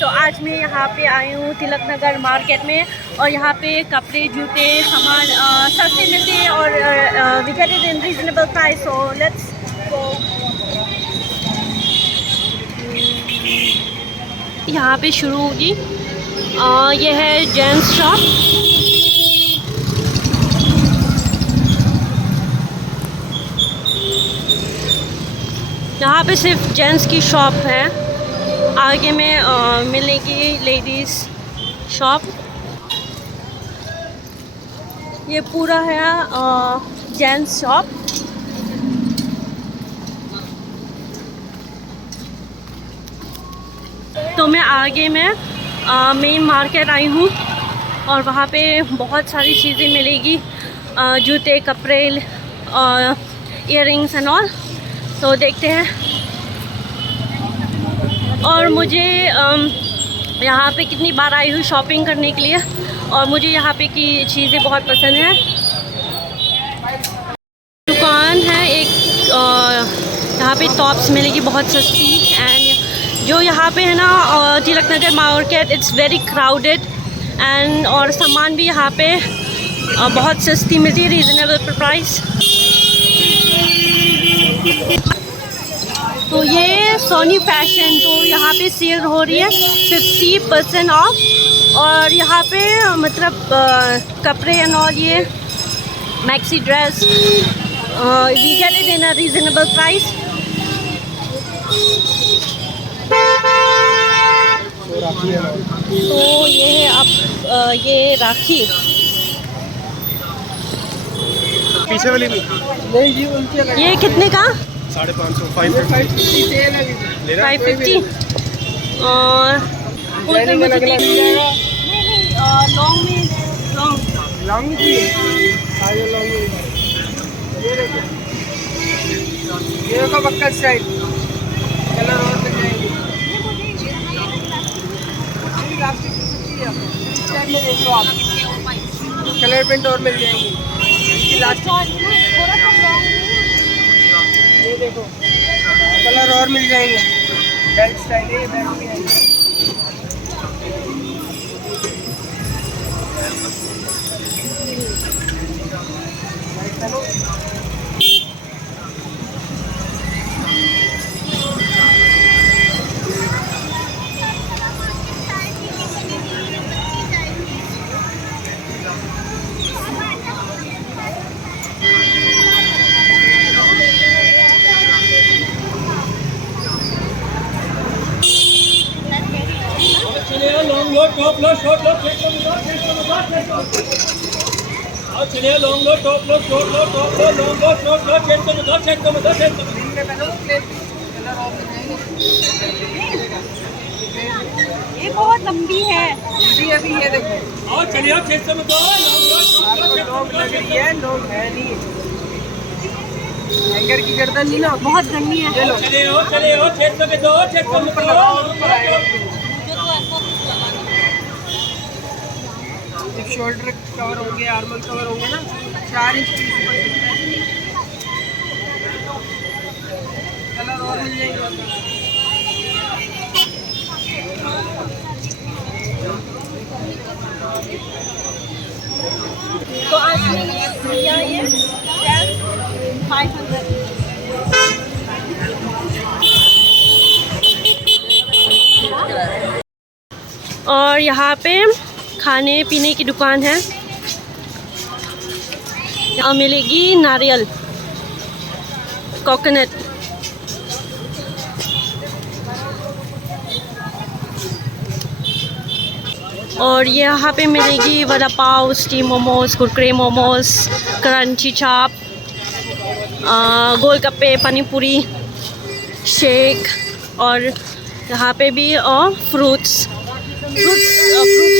तो आज मैं यहाँ पे आई हूँ तिलक नगर मार्केट में, और यहाँ पे कपड़े जूते सामान सस्ते मिलते हैं और we get it in reasonable price. So let's go. यहाँ पे शुरू होगी। ये है जेंट्स शॉप। यहाँ पे सिर्फ जेंट्स की शॉप है। आगे में मिलेगी लेडीज़ शॉप। ये पूरा है जेंट्स शॉप। तो मैं आगे में मेन मार्केट आई हूँ और वहाँ पे बहुत सारी चीज़ें मिलेगी, जूते, कपड़े, इयररिंग्स एंड ऑल। तो देखते हैं। और मुझे यहाँ पे कितनी बार आई हूँ शॉपिंग करने के लिए, और मुझे यहाँ पे की चीज़ें बहुत पसंद हैं। दुकान है एक, यहाँ पे टॉप्स मिलेगी बहुत सस्ती। एंड जो यहाँ पे है ना Tilak Nagar market, it's very crowded and और सामान भी यहाँ पे बहुत सस्ती मिलती है, रीज़नेबल प्राइस। तो ये सोनी फैशन, तो यहाँ पे सेल हो रही है 50% ऑफ। और यहाँ पे मतलब कपड़े एंड और ये maxi dress we get it in a reasonable price. तो ये है अब ये राखी पीछे वाली नहीं जी, उनके ये कितने का? 550, 550 550। और लॉन्ग में लॉन्ग ये देखो बक्का स्टाइल कलर और मिल जाएंगे। कलर प्रिंट और मिल जाएंगी। ये देखो कलर और मिल जाएंगे। बेल्ट स्टाइल है, ये बेल्ट भी है। लॉन्ग लो, टॉप लो, शॉर्ट लो, चेक लो, चेक लो, चेक लो। आओ चलिए, लॉन्ग लो, टॉप लो, शॉर्ट लो, टॉप लो, लॉन्ग लो, शॉर्ट लो, चेक लो, चेक लो, चेक लो। ये बहुत लंबी है। अभी ये देखो। आओ चलिए, चेक लो, लॉन्ग लग रही है, लॉन्ग है नहीं। हैंगर की गर्दन नहीं ना, बहुत गंदी है। चलिए, चलिए, चेक लो, चेक लो। शोल्डर कवर होंगे, आर्मल कवर होंगे ना, 4 इंच की कलर और मिल जाएगा। तो आज मैंने लिया ये 500। और यहाँ पे खाने पीने की दुकान है। यहाँ मिलेगी नारियल, कोकोनट। और यहाँ पे मिलेगी वड़ा पाव, स्टीम मोमोज, कुरकुरे मोमोज, क्रंची चाप, गोलगप्पे, पानी पूरी, शेक। और यहाँ पे भी फ्रूट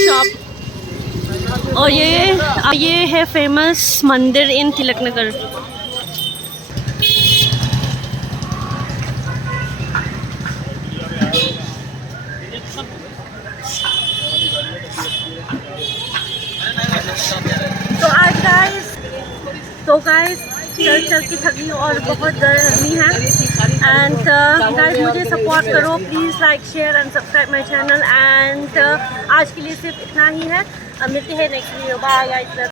शॉप। और ये है फेमस मंदिर इन तिलक नगर। तो गाइस चल के थकी और बहुत गर्मी है। एंड गाइस मुझे सपोर्ट करो please, like share and subscribe my channel. And आज के लिए सिर्फ इतना ही है, मिलते हैं नेक्स्ट वीडियो। Bye guys.